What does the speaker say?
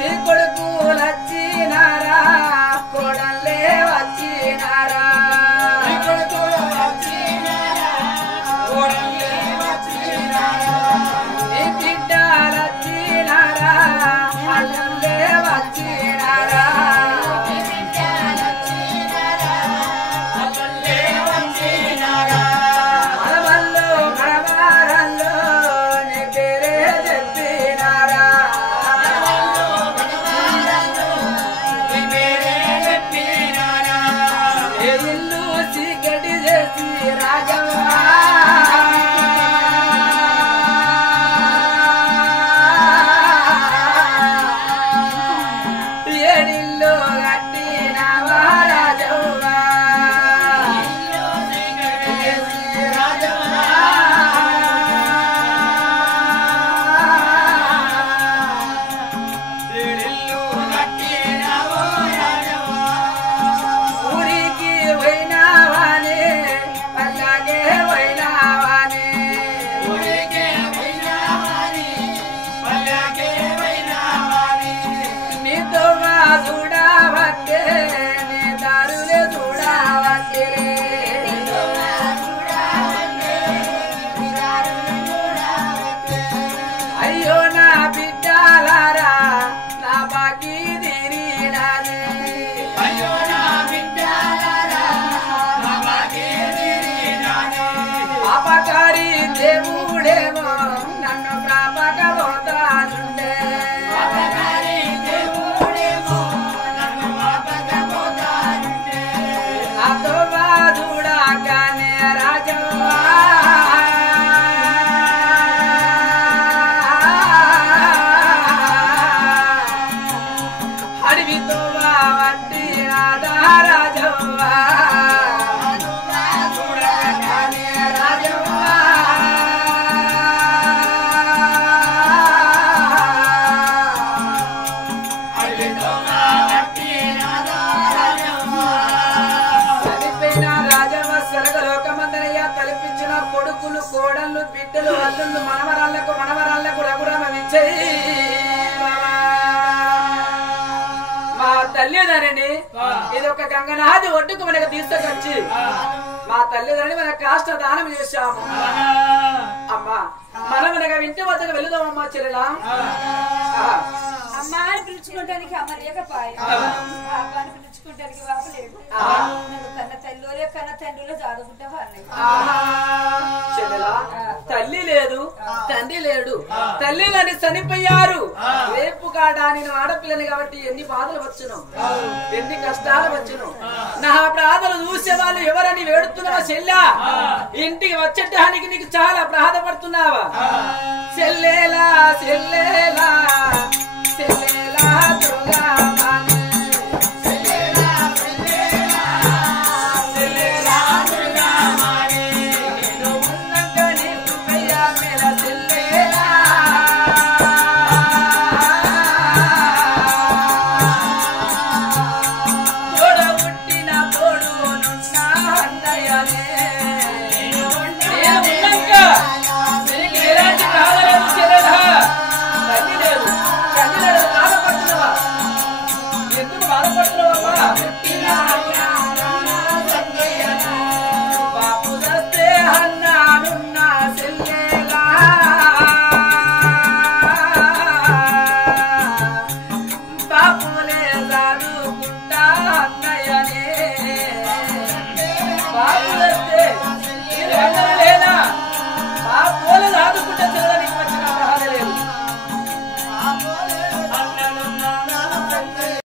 నీ కొడుకులు వచ్చినారా కోడళ్ళే వచ్చినారా నీ కొడుకులు వచ్చినారా కోడళ్ళే వచ్చినారా నీ బిడ్డలు వచ్చినారా అల్లల్లే వచ్చినారా నీ బిడ్డలు వచ్చినారా అల్లల్లే వచ్చినారా మనవల్లో మనవారల్లో నీ పేరే చెప్పినారా ఏ ఇల్లు చీకటి చేసి రాజవ్వా ఏడిల్లు కట్టినవా రాజవ్వా ఊరికి పోయినావానే అలాగే పోయినావానే నీతో మా చూడవట్టే నీ దారులే చూడవట్టే అయ్యో నా బిడ్డలారా నా బాకీ తీరినాది పాపకారి దేవుడేమో నన్ను ప్రాపకపోతానుండే నాతో బాధుడాగానే రాజవ్వా అడవితో వట్టి రాధా రాజవ్వా చూడగానే రాజవ్వా చనిపోయిన రాజవ్వ స్వర్గలోకమందనయ్య కల్పించిన కొడుకులు కోడళ్ళు బిడ్డలు అల్లుళ్ళు మనవరాళ్లకు రఘురామ విజయ్ మా తల్లిదండ్రిని ఇది ఒక గంగనాది ఒడ్డుకు మనకు తీసుకొచ్చి మా తల్లిదండ్రిని మన కాష్ట దానం చేశాము అమ్మా మనం మనగా ఇంటి వద్దకు వెళుదామమ్మా చెల్లెలా అమ్మ అని పిలుచుకోవడానికి అమ్మ లేకపాయ పాపాన్ని పిలుచుకోవడానికి బాబు లేడు కన్న తల్లిలో కన్న తండ్రిలో జాడుకుంటావా అన్నయ్య చెల్లెలా తల్లి లేదు తండ్రి లేడు తల్లిలని చనిపోయారు రేపు కాడా నేను ఆడపిల్లని కాబట్టి ఎన్ని బాధలు వచ్చును ఎన్ని కష్టాలు వచ్చును నా బాధలు చూసే వాళ్ళు ఎవరని వేడుతున్నావా చెల్లా ఇంటికి వచ్చేటానికి నీకు చాలా బాధపడుతున్నావా చెల్లేలా చెల్లేలా